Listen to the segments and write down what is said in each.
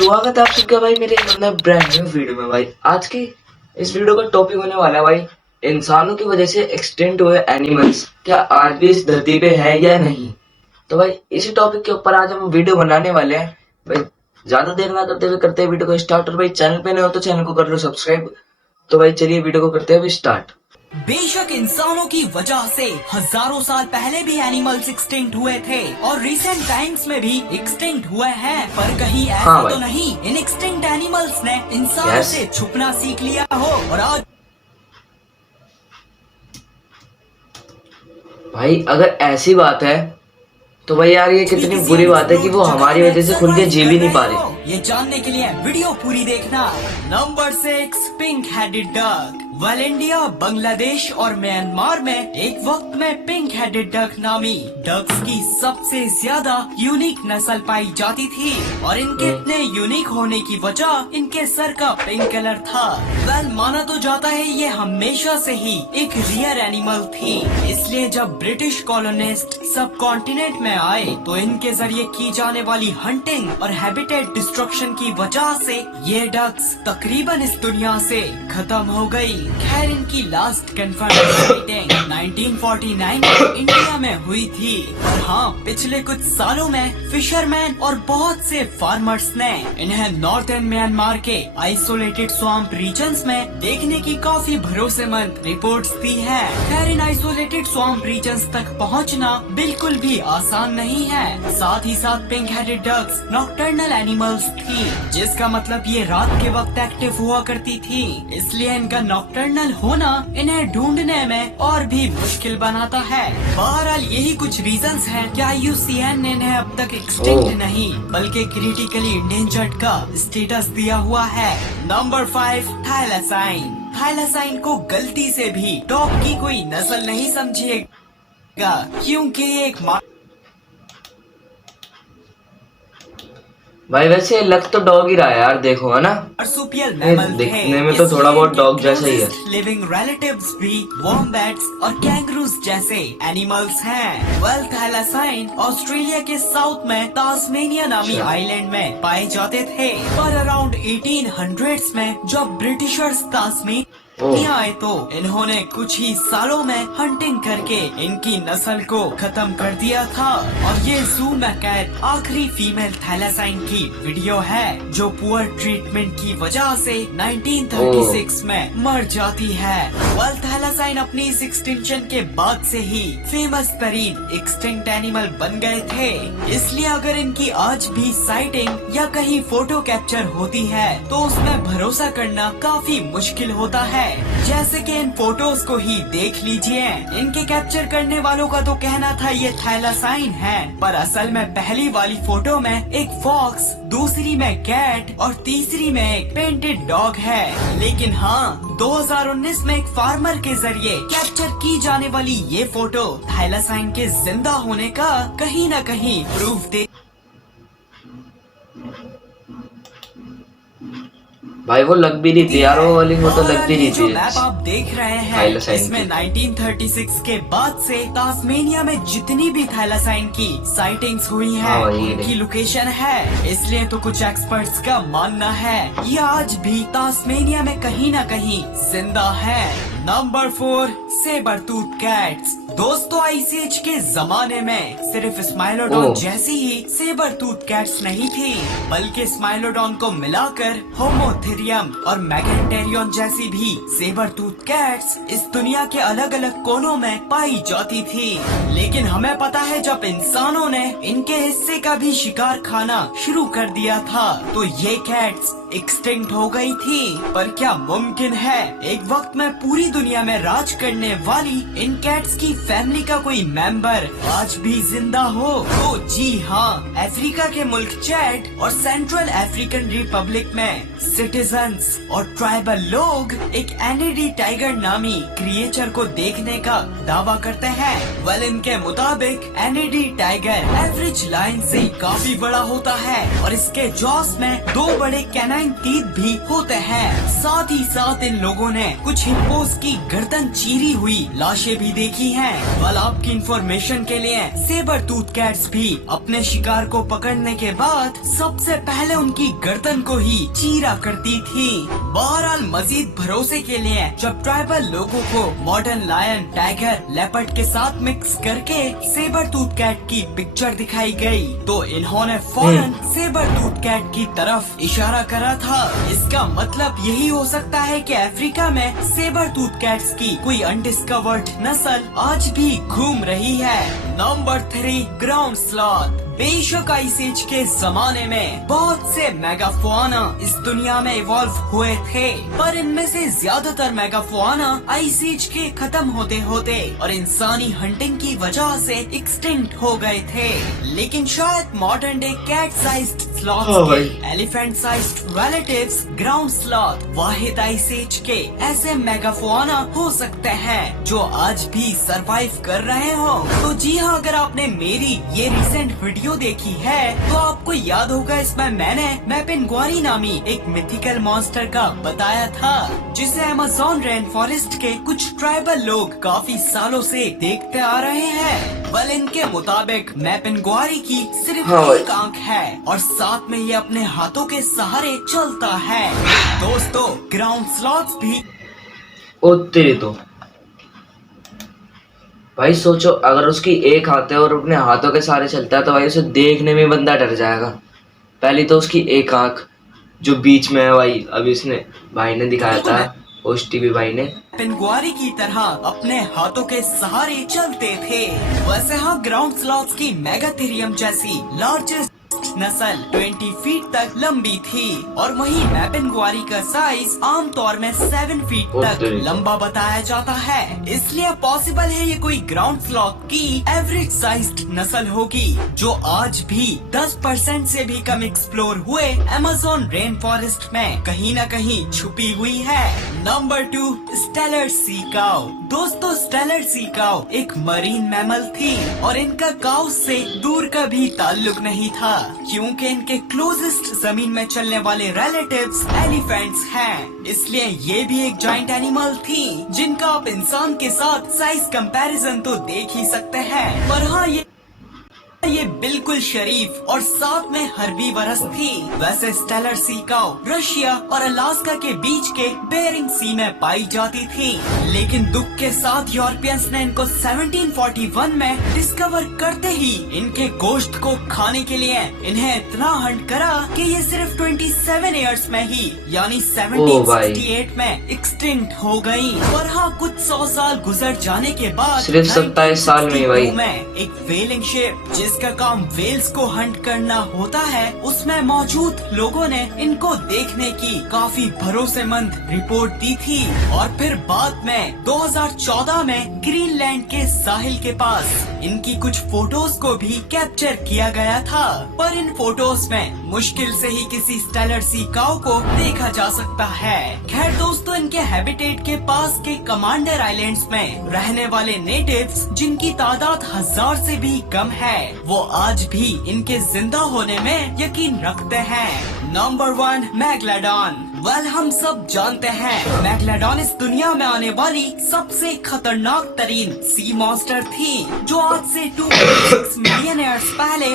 स्वागत है आप सबका भाई मेरे मतलब ब्रांड न्यू वीडियो में। भाई आज की इस वीडियो का टॉपिक होने वाला है भाई, इंसानों की वजह से एक्सटिंक्ट हुए एनिमल्स क्या आज भी इस धरती पे है या नहीं। तो भाई इसी टॉपिक के ऊपर आज हम वीडियो बनाने वाले हैं। भाई ज्यादा देर ना करते हुए करते हैं वीडियो को स्टार्ट। और भाई चैनल पे नहीं हो तो चैनल को कर लो सब्सक्राइब। तो भाई चलिए वीडियो को करते हैं स्टार्ट। बेशक इंसानों की वजह से हजारों साल पहले भी एनिमल्स एक्सटिंक्ट हुए थे और रिसेंट टाइम्स में भी एक्सटिंक्ट हुए हैं, पर कहीं ऐसा तो नहीं इन एक्सटिंक्ट एनिमल्स ने इंसानों से छुपना सीख लिया हो और आज। भाई अगर ऐसी बात है तो भाई यार ये कितनी बुरी बात है कि वो हमारी वजह से खुल के जी भी नहीं पा रहे। ये जानने के लिए वीडियो पूरी देखना। Number 6, pink headed duck. Well India, Bangladesh और म्यांमार में एक वक्त में पिंक हेडेड डक नामी डक्स की सबसे ज्यादा यूनिक नस्ल पाई जाती थी और इनके इतने यूनिक होने की वजह इनके सर का पिंक कलर था। वेल माना तो जाता है ये हमेशा से ही एक रेयर एनिमल थी, इसलिए जब ब्रिटिश कॉलोनिस्ट सब कॉन्टिनेंट में आए तो इनके जरिए की जाने वाली हंटिंग और हैबिटेट डिस्ट्रक्शन की वजह से ये डक्स तकरीबन इस दुनिया से खत्म हो गई। खैर इनकी लास्ट कंफर्म साइटिंग 1949 में इंडिया में हुई थी। और हाँ, पिछले कुछ सालों में फिशरमैन और बहुत से फार्मर्स ने इन्हें नॉर्थर्न म्यांमार के आइसोलेटेड स्वाम्प रीजन्स में देखने की काफी भरोसेमंद रिपोर्ट्स दी है। खैर इन आइसोलेटेड स्वाम्प रीजन्स तक पहुँचना बिल्कुल भी आसान नहीं है। साथ ही साथ pink headed ducks nocturnal animals थी, जिसका मतलब ये रात के वक्त एक्टिव हुआ करती थी, इसलिए इनका नॉकटर्नल होना इन्हें ढूंढने में और भी मुश्किल बनाता है। बहरहाल यही कुछ रीजंस हैं कि IUCN ने इन्हें अब तक एक्सटिंक्ट नहीं बल्कि क्रिटिकली इंडेंजर्ड का स्टेटस दिया हुआ है। नंबर 5, थैलेसाइन। थैलेसाइन को गलती से भी डॉग की कोई नस्ल नहीं समझिएगा, क्योंकि ये एक भाई वैसे लग तो डॉग ही रहा है यार, देखो है ना, मार्सुपियल मैमल दिखने में तो थोड़ा बहुत डॉग जैसा ही है। लिविंग रिलेटिव्स भी वॉम्बैट्स और कैंगरूज जैसे एनिमल्स हैं। वेल थैलेसाइन ऑस्ट्रेलिया के साउथ में तास्मेनिया नामी आइलैंड में पाए जाते थे, पर अराउंड 1800s में जब ब्रिटिशर्स तास्मेनिया आए तो इन्होंने कुछ ही सालों में हंटिंग करके इनकी नस्ल को खत्म कर दिया था। और ये जू में कैद आखिरी फीमेल थैलेसाइन की वीडियो है, जो पुअर ट्रीटमेंट की वजह से 1936 में मर जाती है। वेल थैलेसाइन अपनी इस एक्सटिंक्शन के बाद से ही फेमस तरीन एक्सटिंक्ट एनिमल बन गए थे, इसलिए अगर इनकी आज भी साइटिंग या कहीं फोटो कैप्चर होती है तो उसमें भरोसा करना काफी मुश्किल होता है। जैसे कि इन फोटोज को ही देख लीजिए, इनके कैप्चर करने वालों का तो कहना था ये थैलेसाइन है, पर असल में पहली वाली फोटो में एक फॉक्स, दूसरी में कैट और तीसरी में एक पेंटेड डॉग है। लेकिन हाँ, 2019 में एक फार्मर के जरिए कैप्चर की जाने वाली ये फोटो थैलेसाइन के जिंदा होने का कहीं न कहीं प्रूफ दे। भाई वो लग भी रही थी यार, वो वाली फोटो लग भी रही थी। मैप आप देख रहे हैं इसमें 1936 के बाद से तास्मेनिया में जितनी भी थैलेसाइन की साइटिंग्स हुई हैं, उनकी लोकेशन है, इसलिए तो कुछ एक्सपर्ट्स का मानना है ये आज भी तास्मेनिया में कहीं न कहीं जिंदा है। Number 4, sabre tooth cats. दोस्तों आइस एज के जमाने में सिर्फ स्माइलोडॉन जैसी ही सेबर टूथ कैट्स नहीं थी, बल्कि स्माइलोडॉन को मिलाकर होमोथेरियम और मैगेंटेरियन जैसी भी सेबर टूथ कैट्स इस दुनिया के अलग अलग कोनों में पाई जाती थी। लेकिन हमें पता है जब इंसानों ने इनके हिस्से का भी शिकार खाना शुरू कर दिया था तो ये कैट्स एक्सटिंक्ट हो गई थी। पर क्या मुमकिन है एक वक्त में पूरी दुनिया में राज करने वाली इन कैट्स की फैमिली का कोई मेंबर आज भी जिंदा हो? तो जी हाँ, अफ्रीका के मुल्क चैड और सेंट्रल अफ्रीकन रिपब्लिक में सिटीजन्स और ट्राइबल लोग एक एनिडी टाइगर नामी क्रिएचर को देखने का दावा करते हैं। वेल इनके मुताबिक एनिडी टाइगर एवरेज लायन से काफी बड़ा होता है और इसके जॉस में 2 बड़े कैनाइन जाइंट टीथ भी होते हैं। साथ ही साथ इन लोगों ने कुछ हिप्पोस की गर्दन चीरी हुई लाशें भी देखी हैं। वाल आपकी इंफॉर्मेशन के लिए सेबर टूथ कैट्स भी अपने शिकार को पकड़ने के बाद सबसे पहले उनकी गर्दन को ही चीरा करती थी। बहरहाल मजीद भरोसे के लिए जब ट्राइबल लोगों को मॉडर्न लायन, टाइगर, लेपर्ड के साथ मिक्स करके सेबर टूथ कैट की पिक्चर दिखाई गई तो इन्होंने फौरन सेबर टूथ कैट की तरफ इशारा करा था। इसका मतलब यही हो सकता है कि अफ्रीका में सेबर टूथ कैट्स की कोई अनडिस्कवर्ड नस्ल आज भी घूम रही है। Number 3, ground sloth. बेशक आइस एज के जमाने में बहुत से मेगाफोना इस दुनिया में इवॉल्व हुए थे, पर इनमें से ज्यादातर मेगाफोना आइस एज के खत्म होते होते और इंसानी हंटिंग की वजह से एक्सटिंक्ट हो गए थे। लेकिन शायद modern day cat sized sloths के elephant sized relatives ground sloth वाहिद आइस एज के ऐसे मेगाफोना हो सकते हैं जो आज भी सरवाइव कर रहे हो। तो जी हाँ, अगर आपने मेरी ये रिसेंट वीडियो देखी है तो आपको याद होगा इसमें मैंने मैपिंगुआरी नामी एक मिथिकल मॉन्स्टर का बताया था जिसे अमेज़न रेन फॉरेस्ट के कुछ ट्राइबल लोग काफी सालों से देखते आ रहे हैं। वेल इनके मुताबिक मैपिंगुआरी की सिर्फ एक आंख है और साथ में ये अपने हाथों के सहारे चलता है। दोस्तों, ग्राउंड स्लॉथ्स भी ओ तेरे तो भाई सोचो, अगर उसकी एक हाथ है और अपने हाथों के सहारे चलता है तो भाई उसे देखने में बंदा डर जाएगा। पहली तो उसकी एक आंख जो बीच में है भाई, अभी इसने भाई ने दिखाया था, होस्ट टीवी भाई ने, पेंगुआरी की तरह अपने हाथों के सहारे चलते थे। वैसे हाँ, ग्राउंड स्लॉथ्स की मेगाथेरियम जैसी लार्जेस्ट नस्ल 20 फीट तक लंबी थी और वहीं मैपिंगुआरी का साइज आमतौर में 7 फीट तक लंबा बताया जाता है। इसलिए पॉसिबल है ये कोई ग्राउंड स्लॉथ की एवरेज साइज्ड नस्ल होगी जो आज भी 10% से भी कम एक्सप्लोर हुए अमेज़न रेन फॉरेस्ट में कहीं न कहीं छुपी हुई है। नंबर 2, स्टेलर सी काऊ। दोस्तों, स्टेलर सी काऊ एक मरीन मैमल थी और इनका काऊ से दूर का भी ताल्लुक नहीं था क्योंकि इनके क्लोजेस्ट जमीन में चलने वाले रिलेटिव्स एलिफेंट्स हैं। इसलिए ये भी एक जाइंट एनिमल थी जिनका आप इंसान के साथ साइज कंपैरिजन तो देख ही सकते हैं। पर हाँ, ये बिल्कुल शरीफ और साथ में हर्बीवरस थी। वैसे स्टेलर सी काऊ रशिया और अलास्का के बीच के बेरिंग सी में पाई जाती थी, लेकिन दुख के साथ यूरोपियंस ने इनको 1741 में डिस्कवर करते ही इनके गोश्त को खाने के लिए इन्हें इतना हंट करा कि ये सिर्फ 27 इयर्स में ही यानी 1768 में एक्सटिंक्ट हो गयी। और हाँ, कुछ 100 साल गुजर जाने के बाद सिर्फ 27 साल में भाई एक वेलिंग शिप जिसका काम वेल्स को हंट करना होता है, उसमें मौजूद लोगों ने इनको देखने की काफी भरोसेमंद रिपोर्ट दी थी। और फिर बाद में 2014 में ग्रीनलैंड के साहिल के पास इनकी कुछ फोटोज को भी कैप्चर किया गया था, पर इन फोटोज में मुश्किल से ही किसी स्टेलर सी काऊ को देखा जा सकता है। खैर दोस्तों, इनके हैबिटेट के पास के कमांडर आइलैंड्स में रहने वाले नेटिव्स जिनकी तादाद 1000 से भी कम है, वो आज भी इनके जिंदा होने में यकीन रखते हैं। नंबर 1, मैग्लाडॉन। वेल हम सब जानते हैं मैग्लाडॉन इस दुनिया में आने वाली सबसे खतरनाक तरीन सी मॉन्स्टर थी जो आज से 2.6 मिलियन ईयर्स पहले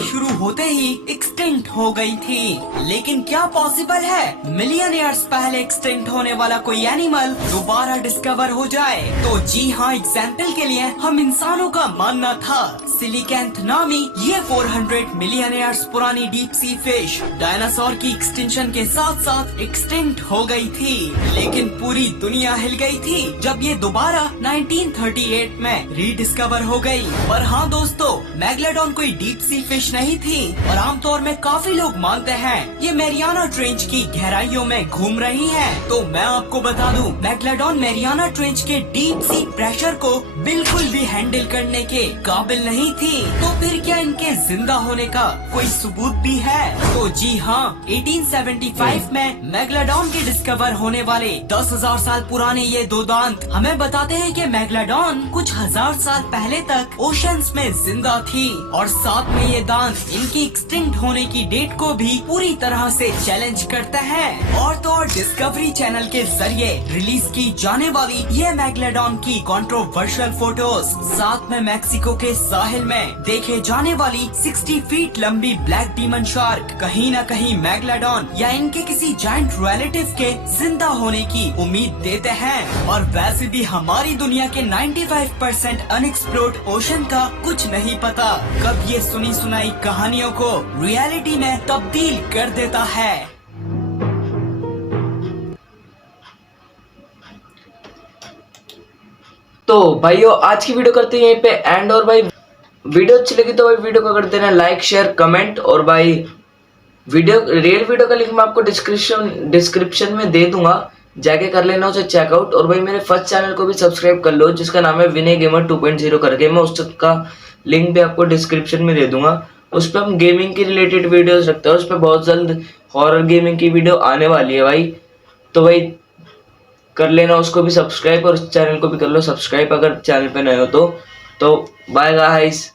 शुरू होते ही एक्सटिंक्ट हो गई थी। लेकिन क्या पॉसिबल है मिलियन ईयर्स पहले एक्सटिंक्ट होने वाला कोई एनिमल दोबारा डिस्कवर हो जाए? तो जी हाँ, एग्जाम्पल के लिए हम इंसानों का मानना था सिलिकैंथ नामी ये 400 मिलियन ईयर्स पुरानी डीप सी फिश डायनासोर की एक्सटिंक्शन के साथ साथ एक्सटिंक्ट हो गई थी। लेकिन पूरी दुनिया हिल गई थी जब ये दोबारा 1938 में रीडिस्कवर हो गई। पर हाँ दोस्तों, मैग्लाडॉन कोई डीप सी फिश नहीं थी और आमतौर में काफी लोग मानते हैं ये मैरियाना ट्रेंच की गहराइयों में घूम रही है। तो मैं आपको बता दूं, मैग्लाडॉन मैरियाना ट्रेंच के डीप सी प्रेशर को बिल्कुल भी हैंडल करने के काबिल नहीं थी। तो फिर क्या इनके जिंदा होने का कोई सबूत भी है? तो जी हाँ, 1875 में मैग्लाडॉन के डिस्कवर होने वाले 10,000 साल पुराने ये दो दांत हमें बताते हैं कि मैग्लाडॉन कुछ हजार साल पहले तक ओशंस में जिंदा थी और साथ में ये दांत इनकी एक्सटिंक्ट होने की डेट को भी पूरी तरह से चैलेंज करते हैं। और तो और डिस्कवरी चैनल के जरिए रिलीज की जाने वाली ये मैग्लाडॉन की कंट्रोवर्शियल फोटोज, साथ में मैक्सिको के साहिल में देखे जाने वाली 60 फीट लंबी ब्लैक डीमन शार्क कहीं न कहीं मैग्लाडॉन या इनके किसी जायंट रिलेटिव के जिंदा होने की उम्मीद देते हैं। और वैसे भी हमारी दुनिया के 95% अनएक्सप्लोर्ड ओशन का कुछ नहीं पता कब ये सुनी सुनाई कहानियों को रियलिटी में तब्दील कर देता है। तो भाइयों आज की वीडियो करते हैं यहीं पे एंड। और भाई वीडियो अच्छी लगी तो भाई वीडियो को कर देना लाइक शेयर कमेंट। और भाई रियल वीडियो का लिंक मैं आपको डिस्क्रिप्शन में दे दूंगा, जाके कर लेना उसे चेकआउट। और भाई मेरे फर्स्ट चैनल को भी सब्सक्राइब कर लो जिसका नाम है विनय गेमर 2.0 करके, मैं उसका लिंक भी आपको डिस्क्रिप्शन में दे दूंगा। उस पर हम गेमिंग की रिलेटेड वीडियोस रखते हैं और उस पर बहुत जल्द हॉरर गेमिंग की वीडियो आने वाली है भाई। तो भाई कर लेना उसको भी सब्सक्राइब और उस चैनल को भी कर लो सब्सक्राइब अगर चैनल पे नए हो तो बाय गाइस।